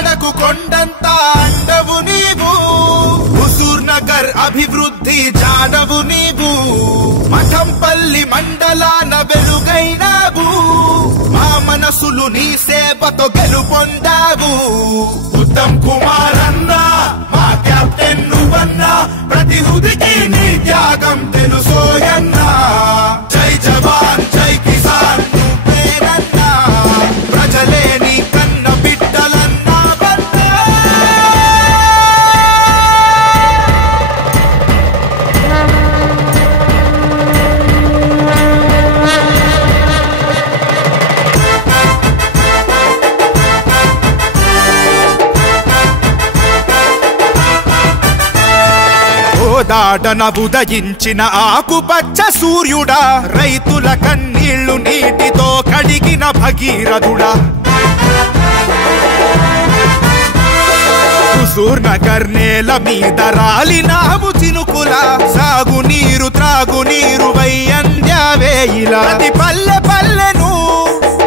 వాడకు కొండంతా అండవు నీవు, హుజూర్ నగర్ అభివృద్ధి జాడవు నీవు, మఠంపల్లి మండలాన వెలుగైనావు, మా మనసులు నీ సేవతో గెలుపొందావు. ఉత్తమ్ కుమార్ అన్న మా కెప్టెన్ నువ్వన్నా, ప్రతి హృదికి నీ త్యాగం తెలుసోయన్నా. జై జవాన్ జై కిసాన్ నువ్వేనన్నా, ప్రజలే నీ కన్న బిడ్డలన్నా. దాటన ఉదయించిన ఆకుపచ్చ సూర్యుడా, రైతుల కన్నీళ్లు నీటితో కడిగిన భగీరథుడా, హుజూర్ నగర్ నేల మీద రాలినావు చినుకుల, సాగునీరు త్రాగునీరు వై అంద్యావేయిలా, ప్రతి పల్లె పల్లెను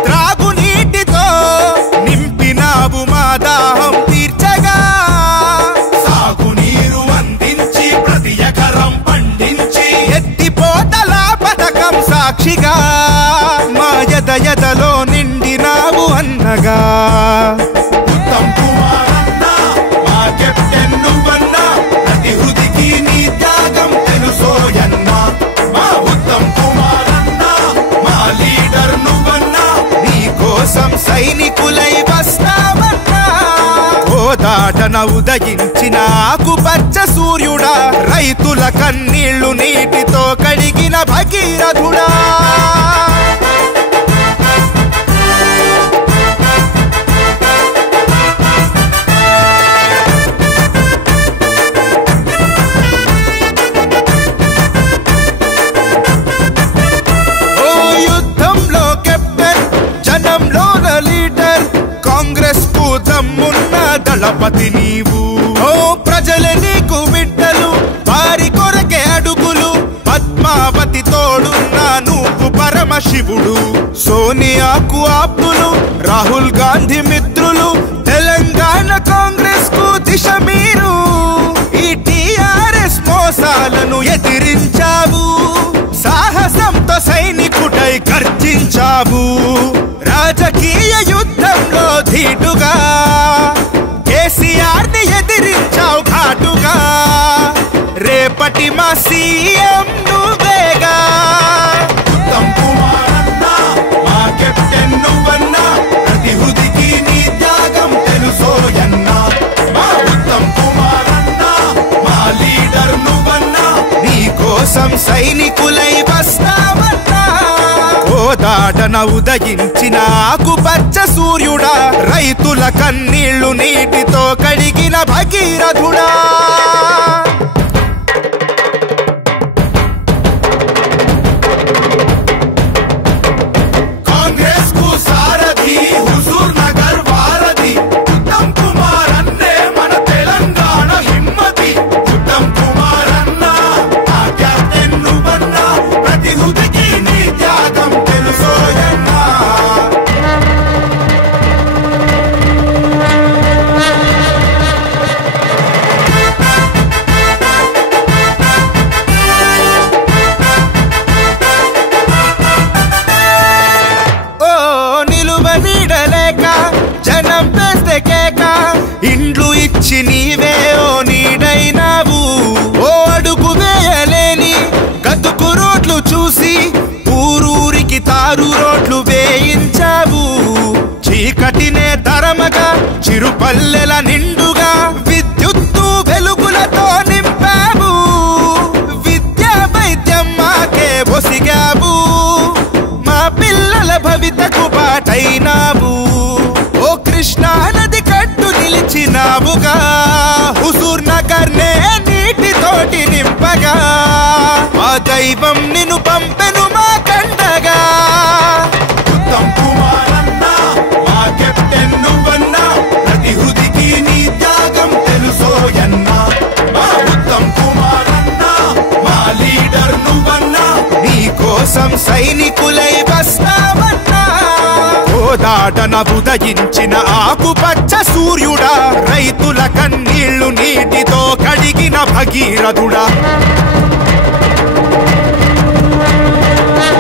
త్రాగునీటితో నింపినావు మా దాహం తీర్చగా, సాగునీరు అందించి ప్రతి ఎకరం పండించి, ఎత్తిపోతల పథకం సాక్షిగా మా ఎదలో నిండినావు అన్నగా. ఉత్తమ్ కుమార్ అన్న మా కెప్టెన్ నువ్వన్నా, ప్రతి హృదికి నీ త్యాగం తెలుసోయన్నా. మా ఉత్తమ్ కుమార్ అన్న మా లీడర్ నువ్వన్నా, నీ కోసం సైనికులై వస్తామన్నా. దాటన ఉదయించిన ఆకుపచ్చ సూర్యుడా, రైతుల కన్నీళ్లు నీటితో కడిగిన భగీరథుడా. ఓ యుద్ధంలో కెప్టెన్, జనంలోన లీడర్, కాంగ్రెస్ కు దమ్మున్న దళపతి నీవు. ఓ ప్రజల నీకు బిడ్డలు, వారి కొరకే అడుగులు, పద్మావతి తోడున్న నువ్వు పరమశివుడు. సోనియాకు ఆప్తులు, రాహుల్ గాంధీ మిత్రులు, తెలంగాణ కాంగ్రెస్ కు దిశ మీరు. ఈ టీఆర్ఎస్ మోసాలను ఎదిరించావు, సాహసంతో సైనికుడై గర్జించావు. రాజకీయ యుద్ధంలో ధీటుగా కేసీఆర్ ని ఎదిరించావు ఘాటుగా, రేపటి మా సీఎం నువ్వేగా. ఉత్తమ్ కుమార్ అన్న మా కెప్టెన్ నువ్వన్నా, ప్రతి హృదికి నీ త్యాగం తెలుసోయన్నా. మా ఉత్తమ్ కుమార్ అన్న మా లీడర్ నువ్వన్నా, నీ కోసం సైనికులై వస్తామన్నా. దాటన ఉదయించిన ఆకుపచ్చ సూర్యుడా, రైతుల కన్నీళ్లు నీటితో కడిగిన భగీరథుడా. కాంగ్రెస్ కు సారథి, హుజూర్ నగర్ వారధి, ఉత్తమ్ కుమార్ అన్నే మన తెలంగాణ హిమ్మతి. ఉత్తమ్ కుమార్ అన్న ఆ కెప్టెన్ నువ్వన్నా, ప్రతి హృదికి నీ త్యాగం తెలుసోయన్నా. జనం వేస్తే కేక, ఇండ్లు ఇచ్చి నీవే ఓ నీడైనావు. ఓ అడుగు వేయలేని గతుకు రోడ్లు చూసి ఊరూరికి తారు రోడ్లు వేయించావు. చీకటినే తరమగా చిరుపల్లెల నిండుగా విద్యుత్తు వెలుగులతో నింపావు. విద్యా వైద్యం మాకే ఒసిగావు, మా పిల్లల భవితకు బాటైనావు. ఓ కృష్ణా నది కట్టు నిలిచినావుగా, హుజూర్ నగర్ నే నీటితోటి నింపగా, ఆ దైవం నిన్ను పంపెను మా కండగా. ఉత్తమ్ కుమార్ అన్న మా కెప్టెన్ నువ్వన్నా, ప్రతి హృదికి నీ త్యాగం తెలుసోయన్నా. మా ఉత్తమ్ కుమార్ అన్న మా లీడర్ నువ్వన్నా, నీ కోసం సైనికులై వస్తామన్నా. జాడన ఉదయించిన ఆకుపచ్చ సూర్యుడా, రైతుల కన్నీళ్లు నీటితో కడిగిన భగీరథుడా.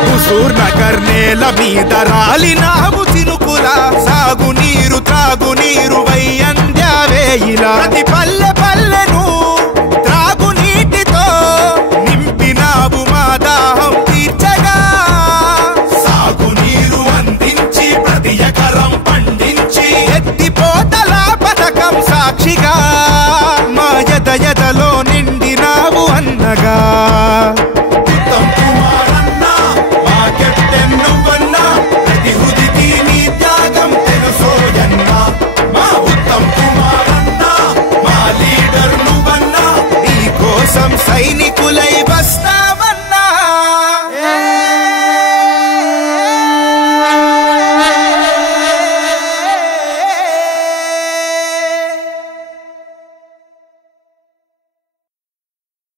హుజూర్ నగర్ నేల మీద రాలినావు చినుకులా, సాగునీరు త్రాగునీరు వై అంద్యావేయిలా. ప్రతి పల్లె పల్లెను త్రాగునీటితో నింపినావు మా దాహం తీర్చగా. సాగునీరు అందించి ప్రతి ఎకరం పండించి ఎత్తిపోతల పథకం సాక్షిగా మా ఎదలో నిండినావు అన్నగా. ఉత్తమ్ కుమార్ అన్న మా కెప్టెన్ నువ్వన్నా, ప్రతి హృదికి నీ త్యాగం తెలుసోయన్నా. మా ఉత్తమ్ కుమార్ అన్న మా లీడర్ నువ్వన్నా, నీ కోసం సైనికులై వస్తా